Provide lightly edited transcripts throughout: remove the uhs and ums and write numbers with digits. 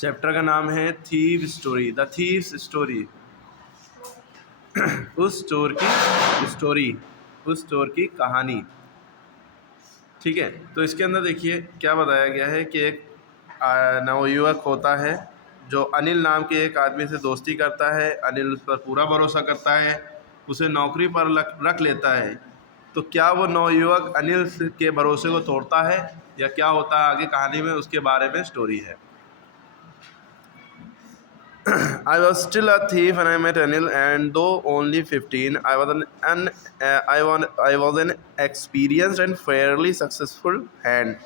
Chapter का नाम है thief story, the thieves story. उस चोर की स्टोरी, उस चोर की कहानी। ठीक है, तो इसके अंदर देखिए क्या बताया गया है कि एक नवयुवक होता है जो अनिल नाम के एक आदमी से दोस्ती करता है। अनिल उस पर पूरा भरोसा करता है, उसे नौकरी पर रख लेता है। तो क्या वो नवयुवक अनिल के भरोसे को तोड़ता है या क्या होता है आगे कहानी में, उसके बारे में स्टोरी है। I was still a thief when I met Anil, and though only 15, I was an experienced and fairly successful hand.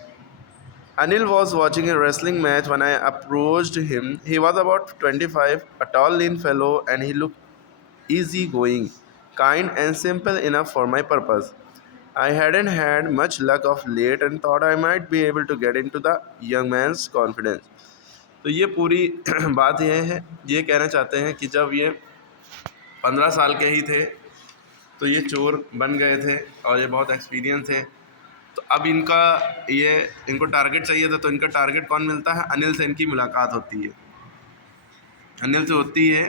Anil was watching a wrestling match when I approached him. He was about 25, a tall, lean fellow, and he looked easygoing, kind, and simple enough for my purpose. I hadn't had much luck of late and thought I might be able to get into the young man's confidence. तो ये पूरी बात ये कहना चाहते हैं कि जब ये 15 साल के ही थे तो ये चोर बन गए थे और ये बहुत एक्सपीरियंस थे। तो अब इनको टारगेट चाहिए था, तो इनका टारगेट कौन मिलता है? अनिल से इनकी मुलाकात होती है। अनिल से होती है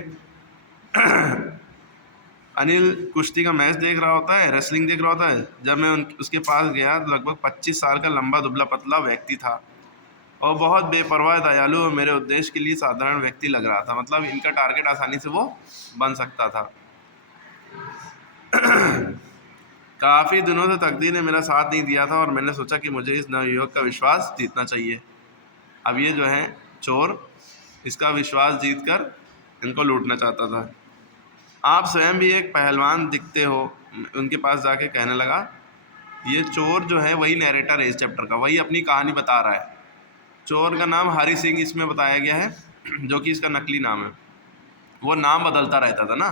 अनिल कुश्ती का मैच देख रहा होता है, रेसलिंग देख रहा होता है। जब मैं उसके पास गया तो लगभग 25 साल का लंबा दुबला पतला व्यक्ति था और बहुत बेपरवाह, दयालु और मेरे उद्देश्य के लिए साधारण व्यक्ति लग रहा था। मतलब इनका टारगेट आसानी से वो बन सकता था। काफ़ी दिनों से तकदीर ने मेरा साथ नहीं दिया था और मैंने सोचा कि मुझे इस नवयुवक का विश्वास जीतना चाहिए। अब ये जो है चोर, इसका विश्वास जीतकर इनको लूटना चाहता था। आप स्वयं भी एक पहलवान दिखते हो, उनके पास जाके कहने लगा। ये चोर जो है वही नैरेटर है इस चैप्टर का, वही अपनी कहानी बता रहा है। चोर का नाम हरी सिंह इसमें बताया गया है, जो कि इसका नकली नाम है। वो नाम बदलता रहता था ना,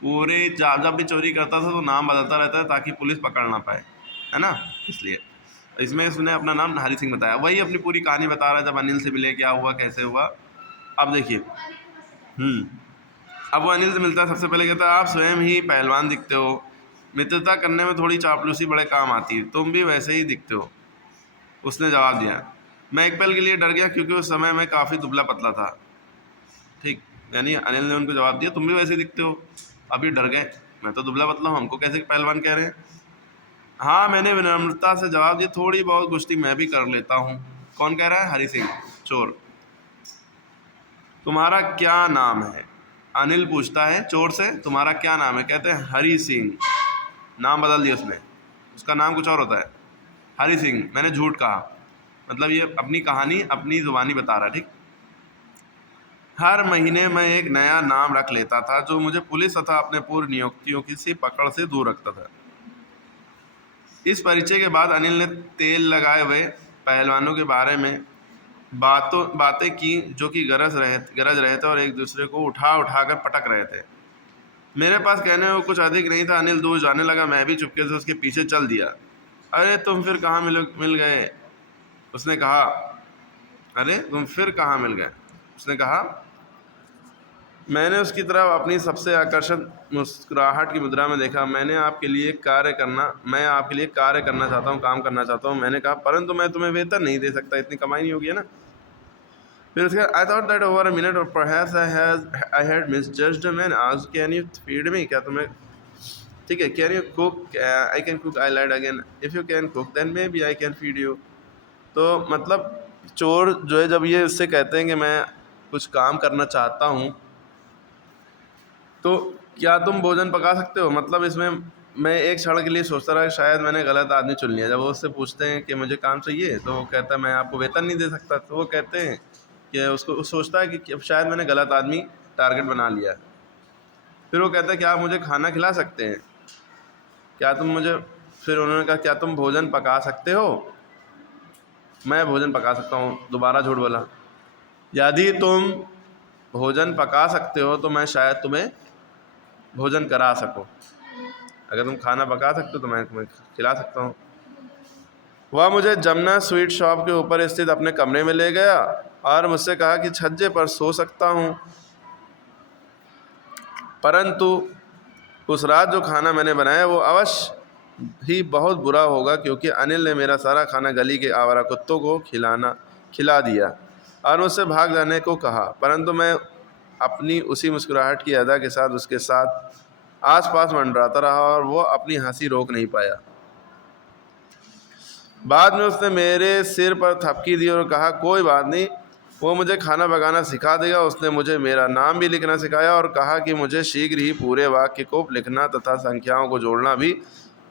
पूरे जब भी चोरी करता था तो नाम बदलता रहता है ताकि पुलिस पकड़ ना पाए, है ना। इसलिए इसमें इसने अपना नाम हरी सिंह बताया, वही अपनी पूरी कहानी बता रहा है। जब अनिल से मिले, क्या हुआ, कैसे हुआ। अब देखिए अब वो अनिल से मिलता है। सबसे पहले कहता है, आप स्वयं ही पहलवान दिखते हो, मित्रता करने में थोड़ी चापलूसी बड़े काम आती है, तुम भी वैसे ही दिखते हो। उसने जवाब दिया। मैं एक पल के लिए डर गया क्योंकि उस समय मैं काफ़ी दुबला पतला था। ठीक, यानी अनिल ने उनको जवाब दिया, तुम भी वैसे दिखते हो। अभी डर गए, मैं तो दुबला पतला हूँ, हमको कैसे पहलवान कह रहे हैं। हाँ, मैंने विनम्रता से जवाब दिया, थोड़ी बहुत कुश्ती मैं भी कर लेता हूँ। कौन कह रहा है? हरी सिंह, चोर। तुम्हारा क्या नाम है? अनिल पूछता है चोर से, तुम्हारा क्या नाम है? कहते हैं हरी सिंह। नाम बदल दिया उसने, उसका नाम कुछ और होता है। हरी सिंह, मैंने झूठ कहा। मतलब ये अपनी कहानी अपनी ज़ुबानी बता रहा है। ठीक, हर महीने मैं एक नया नाम रख लेता था जो मुझे पुलिस तथा अपने पूर्व नियुक्तियों की सी पकड़ से दूर रखता था। इस परिचय के बाद अनिल ने तेल लगाए हुए पहलवानों के बारे में बातें की जो कि गरज रहे थे और एक दूसरे को उठा कर पटक रहे थे। मेरे पास कहने को कुछ अधिक नहीं था। अनिल दूर जाने लगा, मैं भी चुपके से उसके पीछे चल दिया। अरे तुम फिर कहाँ मिल गए? उसने कहा। अरे तुम फिर कहाँ मिल गए? उसने कहा। मैंने उसकी तरफ अपनी सबसे आकर्षक मुस्कुराहट की मुद्रा में देखा। मैं आपके लिए कार्य करना चाहता हूँ, काम करना चाहता हूँ। मैंने कहा, परंतु मैं तुम्हें वेतन नहीं दे सकता, इतनी कमाई नहीं होगी, है ना। फिर उसके I thought that over a minute और perhaps I had misjudged man asked can you feed me? क्या तुम्हें, ठीक है, can you cook? I can cook, I lied again, if you can cook then maybe I can feed you. तो मतलब चोर जो है, जब ये उससे कहते हैं कि मैं कुछ काम करना चाहता हूँ, तो क्या तुम भोजन पका सकते हो? मतलब इसमें मैं एक क्षण के लिए सोचता रहा कि शायद मैंने गलत आदमी चुन लिया। जब वो उससे पूछते हैं कि मुझे काम चाहिए, तो वो कहता है मैं आपको वेतन नहीं दे सकता। तो वो कहते हैं कि वो सोचता है कि शायद मैंने गलत आदमी टारगेट बना लिया। फिर वो कहता है कि आप मुझे खाना खिला सकते हैं? क्या तुम मुझे फिर उन्होंने कहा, क्या तुम भोजन पका सकते हो? मैं भोजन पका सकता हूँ। दोबारा झूठ बोला। यदि तुम भोजन पका सकते हो तो मैं शायद तुम्हें भोजन करा सकूं। अगर तुम खाना पका सकते हो तो मैं तुम्हें खिला सकता हूँ। वह मुझे जमुना स्वीट शॉप के ऊपर स्थित अपने कमरे में ले गया और मुझसे कहा कि छज्जे पर सो सकता हूँ, परंतु उस रात जो खाना मैंने बनाया वो अवश्य ही बहुत बुरा होगा, क्योंकि अनिल ने मेरा सारा खाना गली के आवारा कुत्तों को खिला दिया। और मुझसे भाग जाने को कहा, परंतु मैं अपनी उसी मुस्कुराहट की अदा के साथ उसके साथ आसपास मंडराता रहा और वो अपनी हंसी रोक नहीं पाया। बाद में उसने मेरे सिर पर थपकी दी और कहा, कोई बात नहीं, वो मुझे खाना पकाना सिखा देगा। उसने मुझे मेरा नाम भी लिखना सिखाया और कहा कि मुझे शीघ्र ही पूरे वाक्य को लिखना तथा संख्याओं को जोड़ना भी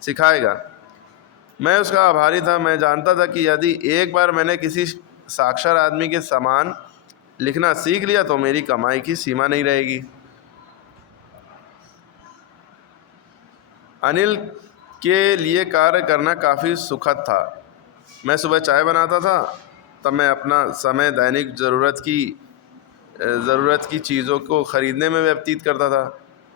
सिखाएगा। मैं उसका आभारी था। मैं जानता था कि यदि एक बार मैंने किसी साक्षर आदमी के समान लिखना सीख लिया तो मेरी कमाई की सीमा नहीं रहेगी। अनिल के लिए कार्य करना काफ़ी सुखद था। मैं सुबह चाय बनाता था, तब मैं अपना समय दैनिक ज़रूरत की चीज़ों को ख़रीदने में व्यतीत करता था।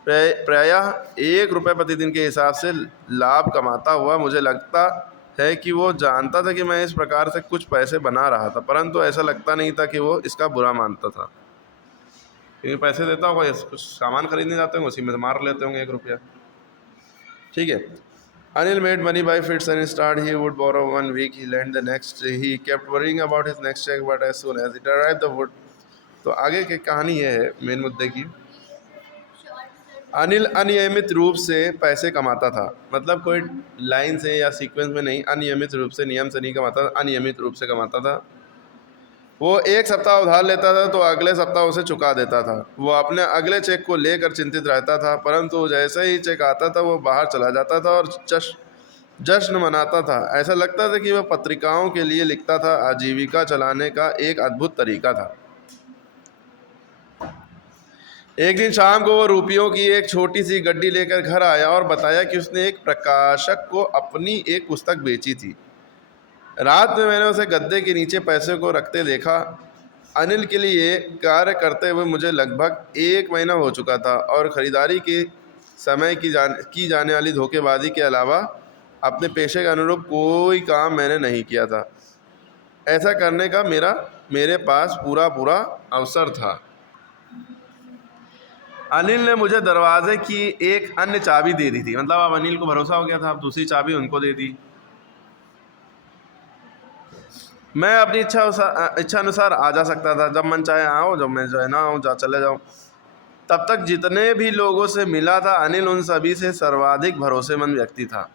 प्रायः 1 रुपये प्रतिदिन के हिसाब से लाभ कमाता हुआ मुझे लगता है कि वो जानता था कि मैं इस प्रकार से कुछ पैसे बना रहा था, परंतु ऐसा लगता नहीं था कि वो इसका बुरा मानता था। क्योंकि पैसे देता होगा, कुछ सामान खरीदने जाते होंगे, उसी में मार लेते होंगे 1 रुपया। ठीक है। Anil made money by fits and start. He would borrow 1 week, he lent the next. He kept worrying about his next check, but as soon as it arrived, the wood. तो आगे की कहानी ये है मेन मुद्दे की। अनिल अनियमित रूप से पैसे कमाता था, मतलब कोई लाइन से या सीक्वेंस में नहीं, अनियमित रूप से, नियम से नहीं कमाता, अनियमित रूप से कमाता था। वो 1 सप्ताह उधार लेता था तो अगले सप्ताह उसे चुका देता था। वो अपने अगले चेक को लेकर चिंतित रहता था, परंतु जैसे ही चेक आता था वो बाहर चला जाता था और जश्न मनाता था। ऐसा लगता था कि वह पत्रिकाओं के लिए लिखता था। आजीविका चलाने का एक अद्भुत तरीका था। एक दिन शाम को वो रुपयों की एक छोटी सी गड्डी लेकर घर आया और बताया कि उसने एक प्रकाशक को अपनी एक पुस्तक बेची थी। रात में मैंने उसे गद्दे के नीचे पैसे को रखते देखा। अनिल के लिए कार्य करते हुए मुझे लगभग 1 महीना हो चुका था और ख़रीदारी के समय की जाने वाली धोखेबाजी के अलावा अपने पेशे के अनुरूप कोई काम मैंने नहीं किया था। ऐसा करने का मेरे पास पूरा अवसर था। अनिल ने मुझे दरवाजे की एक अन्य चाबी दे दी थी, मतलब अब अनिल को भरोसा हो गया था, अब दूसरी चाबी उनको दे दी। मैं अपनी इच्छा अनुसार आ जा सकता था, जब मन चाहे आओ, जब मैं चाहे ना आऊँ, चले जाऊँ। तब तक जितने भी लोगों से मिला था, अनिल उन सभी से सर्वाधिक भरोसेमंद व्यक्ति था।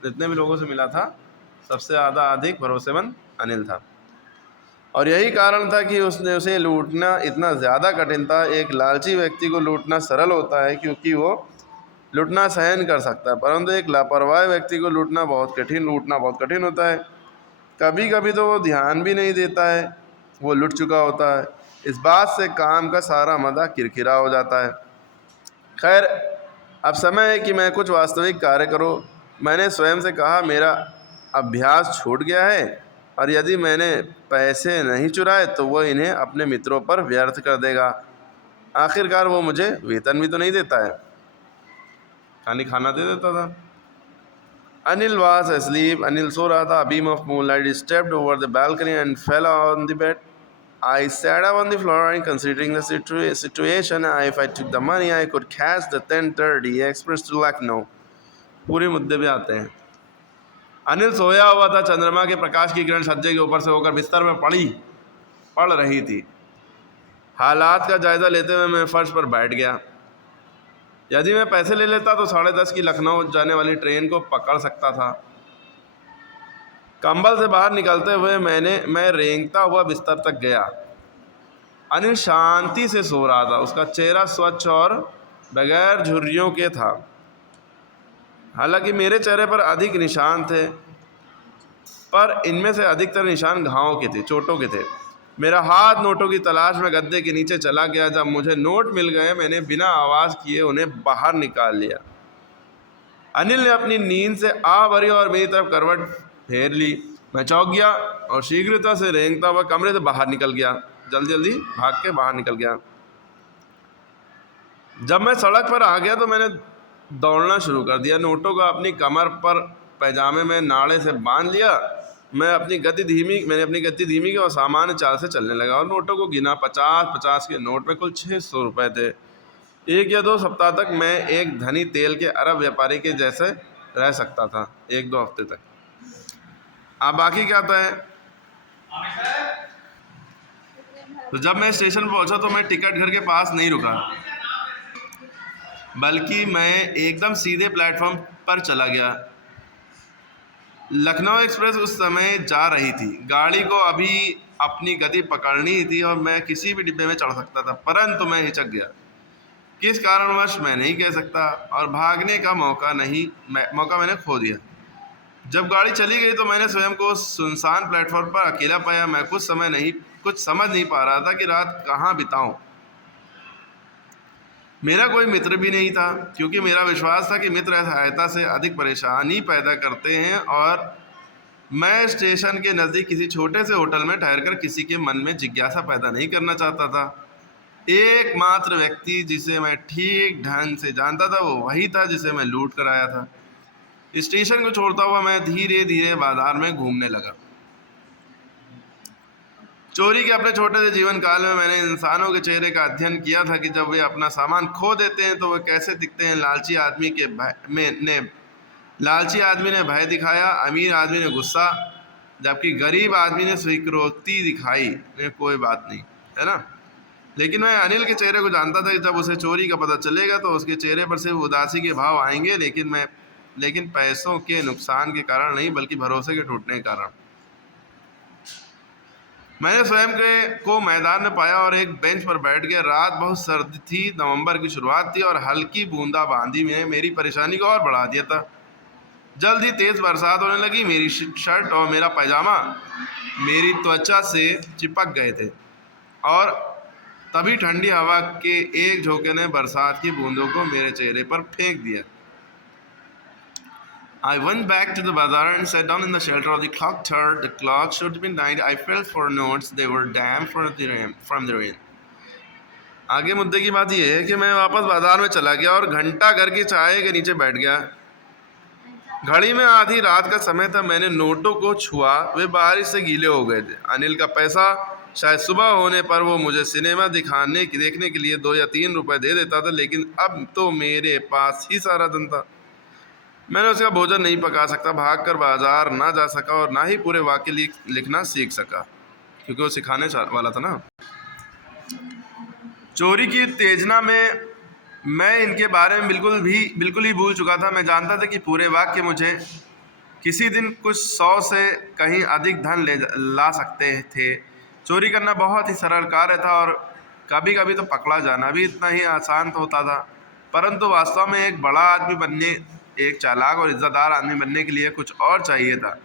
जितने भी लोगों से मिला था, सबसे अधिक भरोसेमंद अनिल था। और यही कारण था कि उसे लूटना इतना ज़्यादा कठिन था। एक लालची व्यक्ति को लूटना सरल होता है क्योंकि वो लूटना सहन कर सकता है, परंतु एक लापरवाह व्यक्ति को लूटना बहुत कठिन होता है। कभी कभी तो वो ध्यान भी नहीं देता है, वो लुट चुका होता है। इस बात से काम का सारा मज़ा किरकिरा हो जाता है। खैर, अब समय है कि मैं कुछ वास्तविक कार्य करूं। मैंने स्वयं से कहा, मेरा अभ्यास छूट गया है और यदि मैंने पैसे नहीं चुराए तो वो इन्हें अपने मित्रों पर व्यर्थ कर देगा। आखिरकार वो मुझे वेतन भी तो नहीं देता है, खाली खाना दे देता था। Anil was asleep. Anil सो रहा था। A beam of moonlight stepped over the balcony and fell on the bed. I sat up on the floor and considering the situation. If I took the money, I could catch the 10:30 express to Lucknow. पूरे मुद्दे पे आते हैं। अनिल सोया हुआ था। चंद्रमा के प्रकाश की किरण सज्जे के ऊपर से होकर बिस्तर में पड़ रही थी। हालात का जायजा लेते हुए मैं फर्श पर बैठ गया। यदि मैं पैसे ले लेता तो 10:30 की लखनऊ जाने वाली ट्रेन को पकड़ सकता था। कंबल से बाहर निकलते हुए मैं रेंगता हुआ बिस्तर तक गया। अनिल शांति से सो रहा था। उसका चेहरा स्वच्छ और बगैर झुर्रियों के था। हालांकि मेरे चेहरे पर अधिक निशान थे, पर इनमें से अधिकतर निशान घावों के थे, चोटों के थे। मेरा हाथ नोटों की तलाश में गद्दे के नीचे चला गया। जब मुझे नोट मिल गए, मैंने बिना आवाज़ किए उन्हें बाहर निकाल लिया। अनिल ने अपनी नींद से आ भरी और मेरी तरफ करवट फेर ली। मैं चौंक गया और शीघ्रता से रेंगता हुआ कमरे से बाहर निकल गया। जल्दी भाग के बाहर निकल गया। जब मैं सड़क पर आ गया तो मैंने दौड़ना शुरू कर दिया। नोटों को अपनी कमर पर पैजामे में नाड़े से बांध लिया। मैंने अपनी गति धीमी की और सामान्य चाल से चलने लगा और नोटों को गिना। 50-50 के नोट में कुल 600 रुपये थे। 1 या 2 सप्ताह तक मैं एक धनी तेल के अरब व्यापारी के जैसे रह सकता था, 1-2 हफ्ते तक। अब बाकी क्या होता है? तो जब मैं स्टेशन पहुंचा तो मैं टिकट घर के पास नहीं रुका, बल्कि मैं एकदम सीधे प्लेटफॉर्म पर चला गया। लखनऊ एक्सप्रेस उस समय जा रही थी। गाड़ी को अभी अपनी गति पकड़नी ही थी और मैं किसी भी डिब्बे में चढ़ सकता था, परंतु मैं हिचक गया। किस कारणवश मैं नहीं कह सकता, और भागने का मौका मैंने खो दिया। जब गाड़ी चली गई तो मैंने स्वयं को सुनसान प्लेटफॉर्म पर अकेला पाया। मैं कुछ समझ नहीं पा रहा था कि रात कहाँ बिताऊं। मेरा कोई मित्र भी नहीं था, क्योंकि मेरा विश्वास था कि मित्र सहायता से अधिक परेशानी पैदा करते हैं, और मैं स्टेशन के नज़दीक किसी छोटे से होटल में ठहरकर किसी के मन में जिज्ञासा पैदा नहीं करना चाहता था। एकमात्र व्यक्ति जिसे मैं ठीक ढंग से जानता था वो वही था जिसे मैं लूट कर आया था। स्टेशन को छोड़ता हुआ मैं धीरे धीरे बाजार में घूमने लगा। चोरी के अपने छोटे से जीवन काल में मैंने इंसानों के चेहरे का अध्ययन किया था कि जब वे अपना सामान खो देते हैं तो वे कैसे दिखते हैं। लालची आदमी ने भय दिखाया, अमीर आदमी ने गुस्सा, जबकि गरीब आदमी ने स्वीकृति दिखाई। कोई बात नहीं, है ना। लेकिन मैं अनिल के चेहरे को जानता था कि जब उसे चोरी का पता चलेगा तो उसके चेहरे पर सिर्फ उदासी के भाव आएंगे, लेकिन पैसों के नुकसान के कारण नहीं, बल्कि भरोसे के टूटने के कारण। मैंने स्वयं को मैदान में पाया और एक बेंच पर बैठ गया। रात बहुत सर्द थी, नवंबर की शुरुआत थी, और हल्की बूंदाबांदी ने मेरी परेशानी को और बढ़ा दिया था। जल्द ही तेज बरसात होने लगी। मेरी शर्ट और मेरा पैजामा मेरी त्वचा से चिपक गए थे, और तभी ठंडी हवा के एक झोंके ने बरसात की बूंदों को मेरे चेहरे पर फेंक दिया। I went back to the bazaar and sat down in the shelter of the clock tower. The clock should be midnight. I felt for notes. They were damp from the rain. आगे मुद्दे की बात यह है कि मैं वापस बाजार में चला गया और घंटा घर की चाय के नीचे बैठ गया। घड़ी में आधी रात का समय था। मैंने नोटों को छुआ, वे बारिश से गीले हो गए थे। अनिल का पैसा, शायद सुबह होने पर वो मुझे सिनेमा देखने के लिए 2 या 3 रुपए दे देता था, लेकिन अब तो मेरे पास ही सारा धन था। मैंने उसका भोजन नहीं पका सकता, भागकर बाजार ना जा सका, और ना ही पूरे वाक्य लिखना सीख सका, क्योंकि वो सिखाने वाला था ना। चोरी की उत्तेजना में मैं इनके बारे में बिल्कुल ही भूल चुका था। मैं जानता था कि पूरे वाक्य मुझे किसी दिन कुछ 100 से कहीं अधिक धन ला सकते थे। चोरी करना बहुत ही सरल कार्य था, और कभी कभी तो पकड़ा जाना भी इतना ही आसान होता था। परंतु वास्तव में एक चालाक और इज्जतदार आदमी बनने के लिए कुछ और चाहिए था।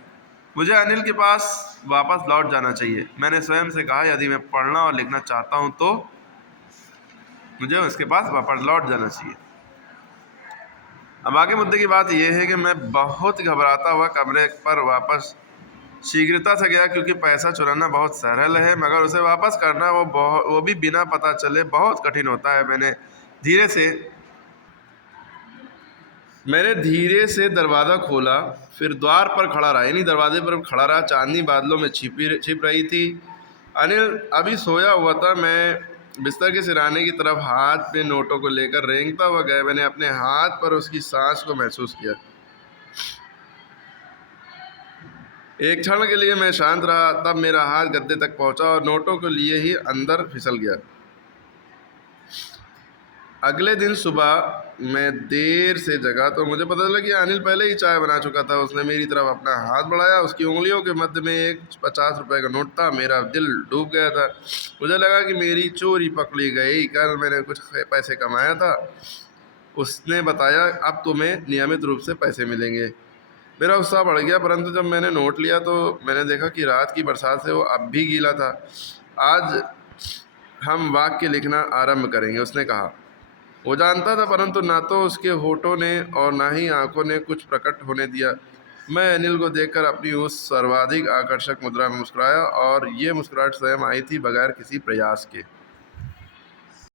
मुझे अनिल के पास वापस लौट जाना चाहिए। मैंने स्वयं से कहा, यदि मैं पढ़ना और लिखना चाहता हूँ तो मुझे उसके पास वापस लौट जाना चाहिए। अब आगे मुद्दे की बात यह है कि मैं बहुत घबराता हुआ कमरे पर वापस शीघ्रता से गया, क्योंकि पैसा चुराना बहुत सरल है, मगर उसे वापस करना वो भी बिना पता चले बहुत कठिन होता है। मैंने धीरे से दरवाज़ा खोला, फिर द्वार पर खड़ा रहा, यानी दरवाजे पर खड़ा रहा। चांदनी बादलों में छिप रही थी। अनिल अभी सोया हुआ था। मैं बिस्तर के सिराने की तरफ हाथ में नोटों को लेकर रेंगता हुआ गया। मैंने अपने हाथ पर उसकी सांस को महसूस किया। एक क्षण के लिए मैं शांत रहा, तब मेरा हाथ गद्दे तक पहुंचा और नोटों को लिए ही अंदर फिसल गया। अगले दिन सुबह मैं देर से जगा तो मुझे पता चला कि अनिल पहले ही चाय बना चुका था। उसने मेरी तरफ अपना हाथ बढ़ाया। उसकी उंगलियों के मध्य में एक 50 रुपए का नोट था। मेरा दिल डूब गया था। मुझे लगा कि मेरी चोरी पकड़ी गई। कल मैंने कुछ पैसे कमाया था। उसने बताया, अब तुम्हें नियमित रूप से पैसे मिलेंगे। मेरा उत्साह बढ़ गया, परंतु जब मैंने नोट लिया तो मैंने देखा कि रात की बरसात से वो अब भी गीला था। आज हम वाक्य लिखना आरंभ करेंगे, उसने कहा। वो जानता था, परंतु ना तो उसके होठों ने और ना ही आंखों ने कुछ प्रकट होने दिया। मैं अनिल को देखकर अपनी उस सर्वाधिक आकर्षक मुद्रा में मुस्कुराया, और ये मुस्कुराहट स्वयं आई थी बगैर किसी प्रयास के।